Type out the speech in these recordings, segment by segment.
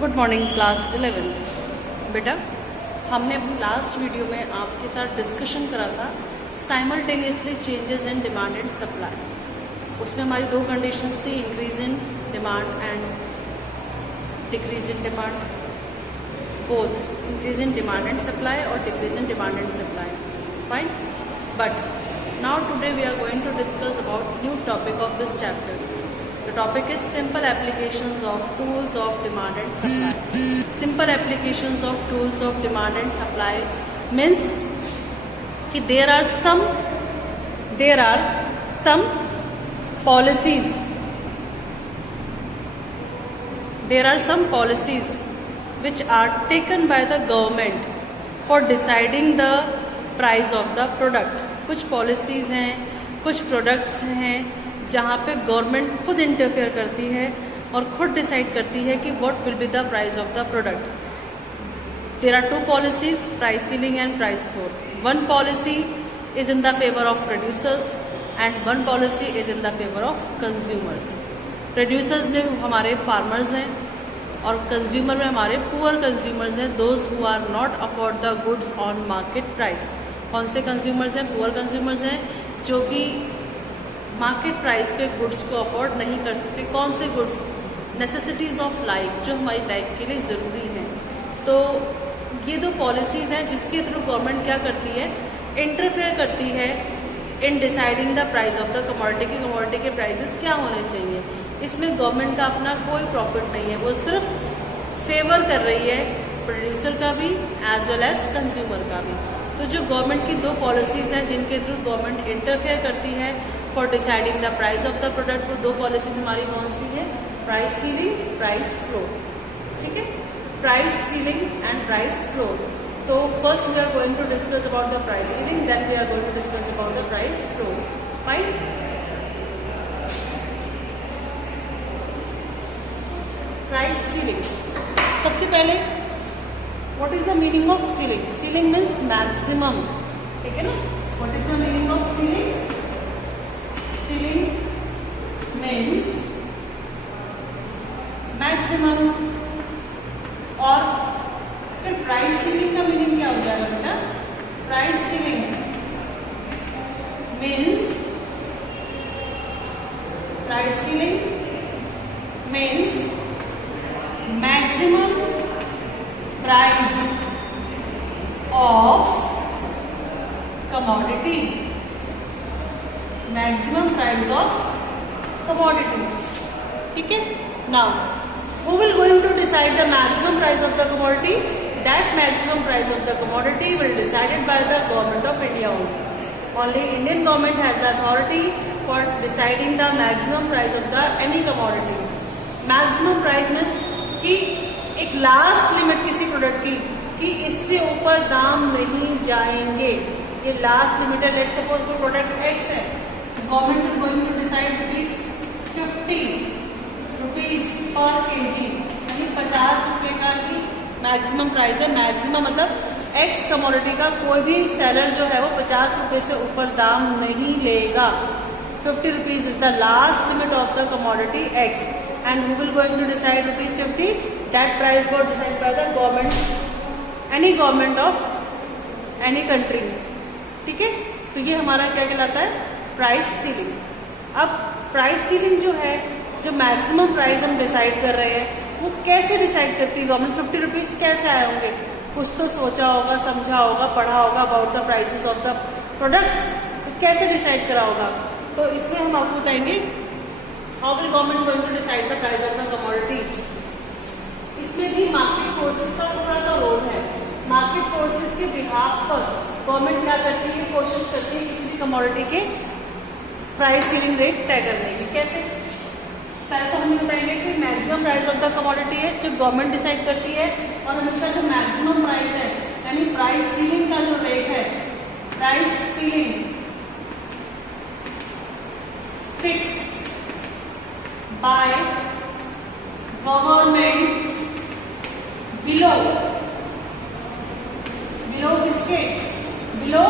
Good morning class 11th। बेटा, हमने अपनी लास्ट वीडियो में आपके साथ डिस्कशन करा था simultaneously changes in demand and supply. उसमें हमारी दो कंडीशंस थी, increase in demand and decrease in demand, both increase in demand and supply और decrease in demand and supply. Fine, but now today we are going to discuss about new topic of this chapter. The topic is simple applications of tools of demand and supply. Simple applications of tools of demand and supply means कि there are some policies. There are some policies which are taken by the government for deciding the price of the product. कुछ policies हैं, कुछ products हैं जहाँ पे government खुद interfere करती है और खुद डिसाइड करती है कि what will be the price of the product. There are two policies, price ceiling and price floor. One policy is in the favour of producers and one policy is in the favour of consumers. Producers में हमारे farmers हैं और consumer में हमारे poor consumers हैं, those who are not afford the goods on market price. कौन से consumers हैं? पुअर कंज्यूमर्स हैं जो कि मार्केट प्राइस पे गुड्स को अफोर्ड नहीं कर सकते। कौन से गुड्स? नेसेसिटीज़ ऑफ लाइफ, जो हमारी लाइफ के लिए ज़रूरी हैं। तो ये दो पॉलिसीज़ हैं जिसके थ्रू गवर्नमेंट क्या करती है, इंटरफेयर करती है in deciding the price of the commodity की कमोडिटी के प्राइसेस क्या होने चाहिए। इसमें गवर्नमेंट का अपना कोई प्रॉफिट नहीं है, वो सिर्फ फेवर कर रही है प्रोड्यूसर का भी एज वेल एज कंज्यूमर का भी। तो जो गवर्नमेंट की दो पॉलिसीज़ हैं जिनके थ्रू गवर्नमेंट इंटरफेयर करती है for deciding the price of the product, वो दो पॉलिसीज हमारी कौन सी है? Price ceiling, price floor. ठीक है, price ceiling and price floor. तो first we are going to discuss about the price ceiling, then we are going to discuss about the price floor. Fine, price ceiling. सबसे पहले what is the meaning of ceiling? Ceiling means maximum. ठीक है ना? What is the meaning of ceiling? Ceiling means maximum। और फिर price ceiling का meaning क्या हो जाएगा बेटा? Price ceiling means maximum price of commodity. Maximum price of commodities. ठीक है, now who will going to decide the maximum price of the commodity? That maximum price of the commodity will decided by the government of India only. Only Indian government has the authority for deciding the maximum price of the any commodity. Maximum price means कि एक last limit किसी product की कि इससे ऊपर दाम नहीं जाएंगे, ये लास्ट लिमिट है। लेट सपोज कोई प्रोडक्ट एक्स है, government is going to decide ₹50 पर kg, यानी 50 रुपए का ही मैक्सिमम प्राइस है। मैक्सिमम मतलब एक्स कमोडिटी का कोई भी सेलर जो है वो 50 रुपए से ऊपर दाम नहीं लेगा। 50 rupees is the last limit of the commodity X, and who will going to decide ₹50? That price got decide by the government, any government of any country. ठीक है, तो ये हमारा क्या कहलाता है? Price ceiling. अब प्राइस सीलिंग जो है, जो मैक्सिमम प्राइस हम डिसाइड कर रहे हैं, वो कैसे डिसाइड करती है गवर्नमेंट? 50 रुपीज कैसे आए होंगे? कुछ तो सोचा होगा, समझा होगा, पढ़ा होगा about the prices of the products. तो कैसे डिसाइड करा होगा? तो इसमें हम आपको बताएंगे how will government going to decide the price of the commodity. इसमें भी मार्केट फोर्सेस का थोड़ा सा रोल है। मार्केट फोर्सेस के बिहाफ पर गवर्नमेंट क्या करती है? कोशिश करती है किसी भी कमोडिटी के प्राइस सीलिंग रेट तय करने की। कैसे? पहले तो हम ये बताएंगे कि maximum price of the commodity है जो गवर्नमेंट डिसाइड करती है, और हमेशा जो मैक्सिमम प्राइस है यानी प्राइस सीलिंग का जो रेट है, price ceiling fix by government below किसके? बिलो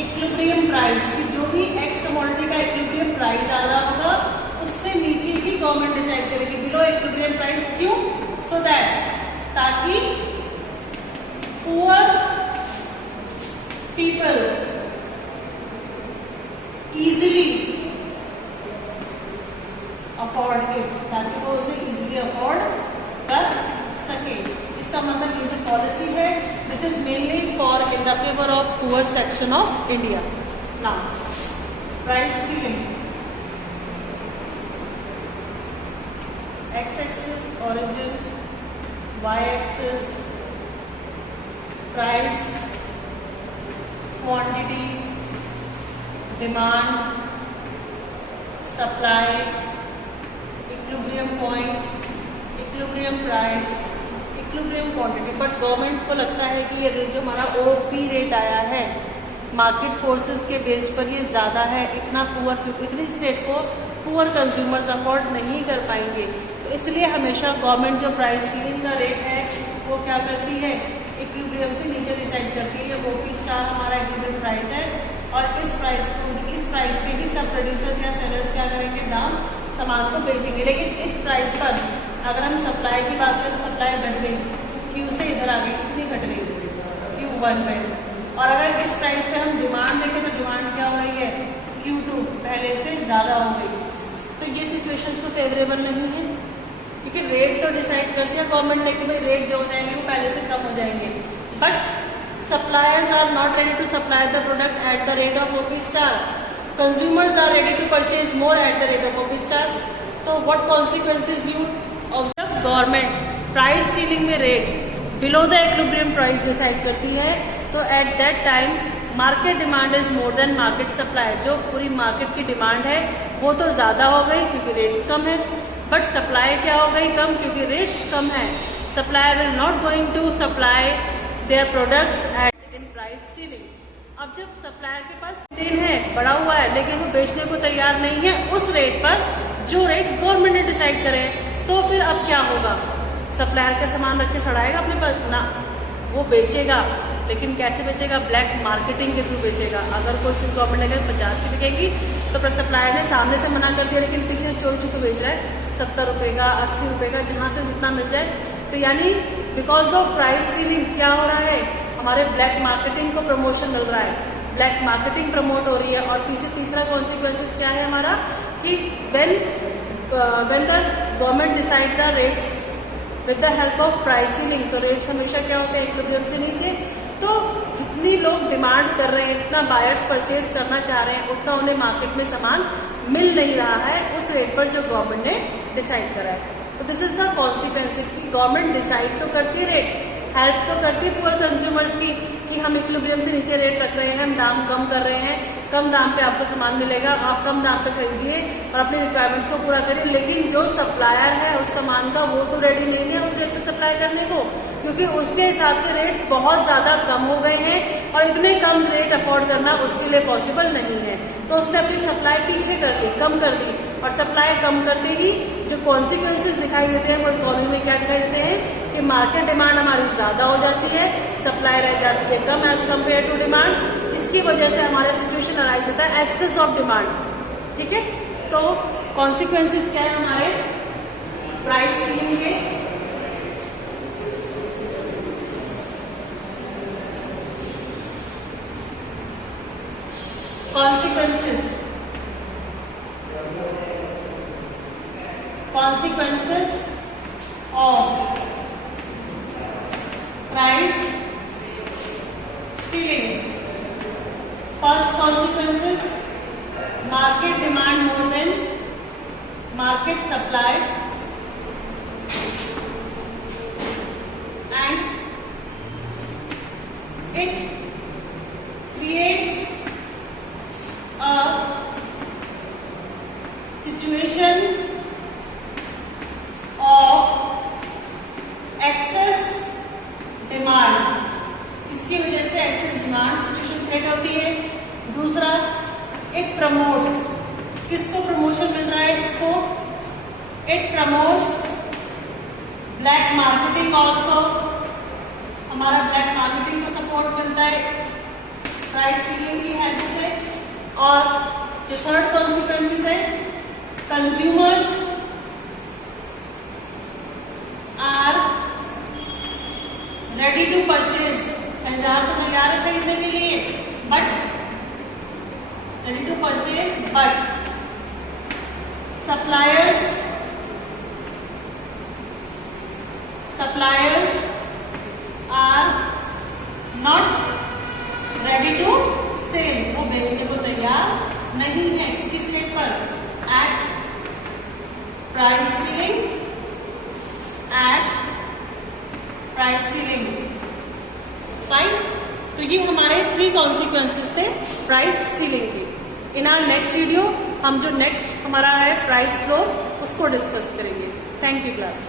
इक्विलिब्रियम प्राइस, की जो भी एक्स कमोडिटी का इक्विलिब्रियम प्राइस आ रहा होगा उससे नीचे ही गवर्नमेंट डिसाइड करेगी। बिलो इक्विलिब्रियम प्राइस क्यों? so that ताकि poor people easily afford it, ताकि वो उसे easily afford कर सके। इसका मतलब ये जो पॉलिसी है, this is mainly for in the favour of poor section of India. Now price ceiling, X axis origin, Y axis price, quantity, demand, supply, equilibrium point, equilibrium price, equilibrium quantity. But government को लगता है कि ये जो हमारा OP rate आया है market forces के बेस पर ये ज्यादा है, इतना पुअर, क्योंकि इस रेट को पुअर कंज्यूमर्स अफोर्ड नहीं कर पाएंगे। तो इसलिए हमेशा गवर्नमेंट जो प्राइस सीलिंग का रेट है वो क्या करती है, इक्विलिब्रियम से नीचे डिसाइड करती है। ये ओपी स्टार हमारा इक्विलिब्रियम प्राइस है और इस प्राइस पे ही सब प्रोड्यूसर्स या सेलर्स क्या करेंगे, दाम सामान को बेचेंगे। लेकिन इस प्राइस पर अगर हम सप्लाई की बात करें तो सप्लाई घट गई, क्यू से इधर आ गई, कितनी घट गई, Q1 में। और अगर इस प्राइस पे हम डिमांड देखें तो डिमांड क्या हो रही है, Q2 पहले से ज्यादा हो गई। तो ये सिचुएशन तो फेवरेबल नहीं है, क्योंकि रेट तो डिसाइड कर दिया गवर्नमेंट ने कि भाई रेट जो हो जाएंगे वो पहले से कम हो जाएंगे, but suppliers are not ready to supply the product at the rate of OP star. Consumers are ready to purchase more at the rate of OP star. So what consequences you observe? Government price ceiling में rate below the equilibrium price decide करती है, तो at that time market demand is more than market supply. जो पूरी market की demand है वो तो ज्यादा हो गई क्योंकि रेट्स कम है, बट सप्लाई क्या हो गई, कम, क्योंकि रेट्स कम है। Supplier will not going to supply their products at in price ceiling. अब जब सप्लायर के पास रेट है, बढ़ा हुआ है, लेकिन वो बेचने को तैयार नहीं है उस रेट पर जो रेट गवर्नमेंट ने डिसाइड करे, तो फिर अब क्या होगा, सप्लायर का सामान रख के चढ़ाएगा अपने पास ना, वो बेचेगा, लेकिन कैसे बेचेगा, ब्लैक मार्केटिंग के थ्रू बेचेगा। अगर कोई चीज गवर्नमेंट ने 50 की बिकेगी तो सप्लायर ने सामने से मना कर दिया, लेकिन पीछे चोरी छुपे बेच रहा है 70 रुपए का, 80 रुपए का, जहां से जितना मिल जाए। तो यानी बिकॉज ऑफ प्राइस सीलिंग क्या हो रहा है, हमारे ब्लैक मार्केटिंग को प्रमोशन मिल रहा है, ब्लैक मार्केटिंग प्रमोट हो रही है। और तीसरा कॉन्सिक्वेंसेस क्या है हमारा, कि when the government decide the rates with the help of price ceiling, तो रेट्स हमेशा क्या होते हैं, इक्विलिब्रियम से नीचे। तो जितनी लोग डिमांड कर रहे हैं, जितना बायर्स परचेज करना चाह रहे हैं, उतना उन्हें मार्केट में सामान मिल नहीं रहा है उस रेट पर जो गवर्नमेंट ने डिसाइड करा है। तो दिस इज द कॉन्सिक्वेंसेस की गवर्नमेंट डिसाइड तो करती है रेट, हेल्प तो करती है पुअर कंज्यूमर्स की कि हम इक्विलिब्रियम से नीचे रेट रख रहे हैं, हम दाम कम कर रहे हैं, कम दाम पे आपको सामान मिलेगा, आप कम दाम पे खरीदिए और अपनी रिक्वायरमेंट्स को पूरा करिए। लेकिन जो सप्लायर है उस सामान का, वो तो रेडी नहीं है उस रेट पे सप्लाई करने को, क्योंकि उसके हिसाब से रेट्स बहुत ज्यादा कम हो गए हैं और इतने कम रेट अफोर्ड करना उसके लिए पॉसिबल नहीं है। तो उसने अपनी सप्लाई पीछे कर दी, कम कर दी, और सप्लाई कम करते ही जो कॉन्सिक्वेंसेस दिखाई देते हैं वो इकोनॉमी में क्या दिखाई देते हैं, कि मार्केट डिमांड हमारी ज्यादा हो जाती है, सप्लाई रह जाती है कम एज कम्पेयर टू डिमांड। इसकी वजह से हमारा सिचुएशन अराइज होता है एक्सेस ऑफ डिमांड। ठीक है, तो कॉन्सिक्वेंसेस क्या है हमारे प्राइस सीलिंग के, consequences of price ceiling. First consequences, market demand more than market supply, and it creates a situation excess demand. इसकी वजह से एक्सेस डिमांड सिचुएशन क्रिएट होती है। दूसरा, इट प्रमोट्स, किसको प्रमोशन मिल रहा है, इसको it promotes black marketing also, हमारा ब्लैक मार्केटिंग को सपोर्ट मिलता है प्राइस सीलिंग की हेल्प से। और जो थर्ड कॉन्सिक्वेंसेस है, consumers are ready to purchase, खरीदार तो तैयार है खरीदने के लिए, but ready to purchase but suppliers are not ready to sell, वो बेचने को तैयार नहीं है। किस रेट पर? At price ceiling, fine. तो ये हमारे 3 कॉन्सिक्वेंसेस थे प्राइस सीलिंग के। इन आवर नेक्स्ट वीडियो हम जो नेक्स्ट हमारा है प्राइस फ्लोर उसको डिस्कस करेंगे। Thank you class.